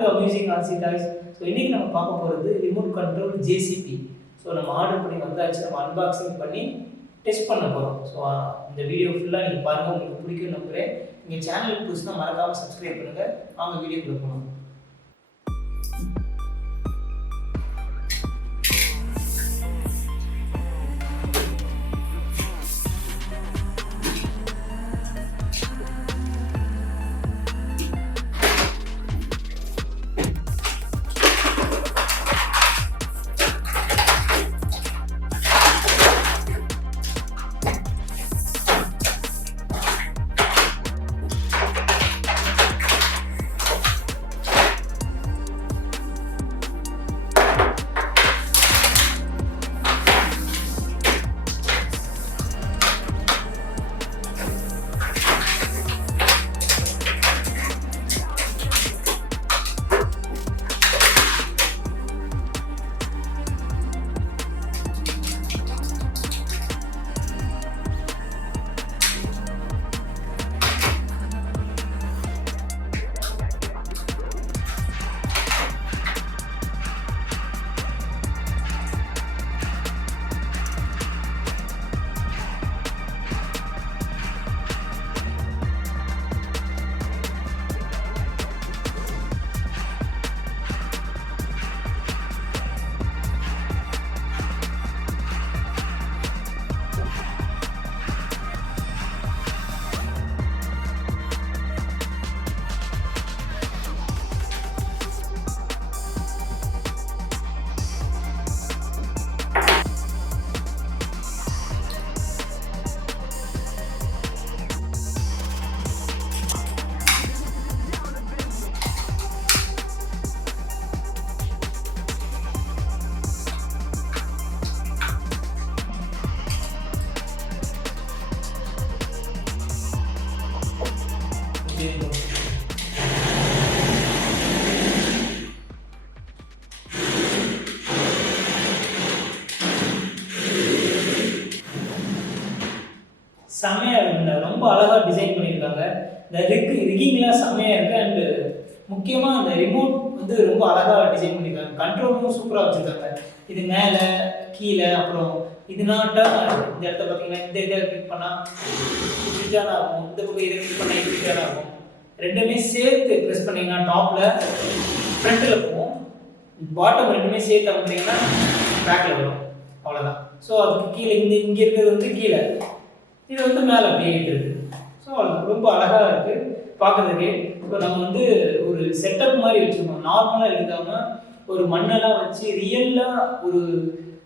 To amusing RC toys. So இன்றைக்கி நம்ம பார்க்க போகிறது ரிமோட் கண்ட்ரோல் JCB. ஸோ நம்ம ஆர்டர் பண்ணி வந்தாச்சு, நம்ம அன்பாக்சிங் பண்ணி டெஸ்ட் பண்ண போகிறோம். ஸோ இந்த வீடியோ ஃபுல்லாக நீங்கள் பாருங்கள், உங்களுக்கு பிடிக்கும் நம்புகிறேன். நீங்கள் சேனலுக்கு புதுசுனா மறக்காமல் சப்ஸ்கிரைப் பண்ணுங்கள். அவங்க வீடியோக்குள்ளே போகணும். செம்மையாக இருக்குங்க, ரொம்ப அழகாக டிசைன் பண்ணியிருக்காங்க. இந்த ரிக்கிங்லாம் செம்மையாக இருக்குது. அண்டு முக்கியமாக இந்த ரிமோட் வந்து ரொம்ப அழகாக டிசைன் பண்ணியிருக்காங்க. கண்ட்ரோலும் சூப்பராக வச்சுருக்காங்க. இது மேலே கீழே, அப்புறம் இது நாட்டா இந்த இடத்த பார்த்தீங்கன்னா இந்த இதை கிளிக் பண்ணால் ரிட்டர்ன் ஆகும், இந்த பக்கம் இதை கிளிக் பண்ணால் இது ரிட்டர்ன் ஆகும். ரெண்டுமே சேர்த்து ப்ரெஸ் பண்ணிங்கன்னா டாப்பில் ஃப்ரண்ட்டில் போகும், பாட்டம் ரெண்டுமே சேர்த்து அப்படிங்கன்னா பேக்கில் வரும். அவ்வளோதான். ஸோ அதுக்கு கீழே இங்கே இருக்கிறது வந்து கீழே, இது வந்து மேலே அப்படியே இருக்குது. ஸோ ரொம்ப அழகாக இருக்குது பார்க்குறதுக்கே. ஸோ நம்ம வந்து ஒரு செட்டப் மாதிரி வச்சுருக்கோம். நார்மலாக எடுக்காமல் ஒரு மண்ணெல்லாம் வச்சு ரியலாக ஒரு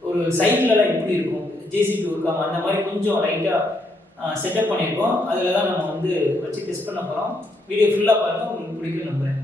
ஒரு சைக்கிளெல்லாம் எப்படி இருக்கும் JCB இருக்காம அந்த மாதிரி கொஞ்சம் லைட்டாக செட்டப் பண்ணியிருக்கோம். அதில் தான் நம்ம வந்து வச்சு டெஸ்ட் பண்ண போகிறோம். வீடியோ ஃபுல்லாக பாருங்கள், உங்களுக்கு பிடிக்கும் நம்புறேன்.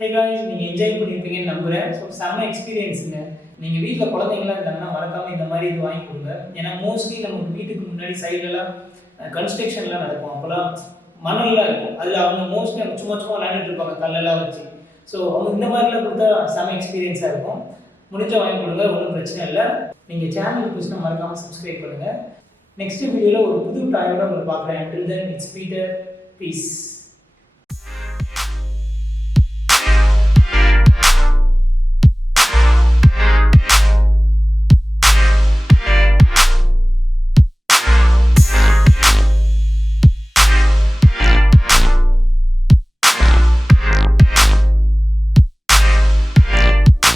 ஹே காய்ஸ், நீங்கள் என்ஜாய் பண்ணியிருப்பீங்கன்னு நம்புகிறேன். ஸோ செம்ம எக்ஸ்பீரியன்ஸுங்க. நீங்கள் வீட்டில் குழந்தைங்களாம் இருக்காங்கன்னா மறக்காமல் இந்த மாதிரி இது வாங்கி கொடுங்க. ஏன்னா மோஸ்ட்லி நமக்கு வீட்டுக்கு முன்னாடி சைட்லலாம் கன்ஸ்ட்ரக்ஷன்லாம் நடக்கும். அப்போலாம் மணல்லாம் இருக்கும். அதில் அவங்க மோஸ்ட்லி சும்மா சும்மா விளையாண்டுட்டு இருப்பாங்க கல்லெல்லாம் வச்சு. ஸோ அவங்க இந்த மாதிரிலாம் கொடுத்தா செம்ம எக்ஸ்பீரியன்ஸாக இருக்கும். முடிஞ்சால் வாங்கி கொடுங்க, ஒன்றும் பிரச்சனை இல்லை. நீங்கள் சேனலுக்கு புதுசுனா மறக்காமல் சப்ஸ்கிரைப் பண்ணுங்கள். நெக்ஸ்ட் வீடியோவில் ஒரு புது டாயோட உங்களை பார்க்குறேன். Until then, it's Peter. Peace.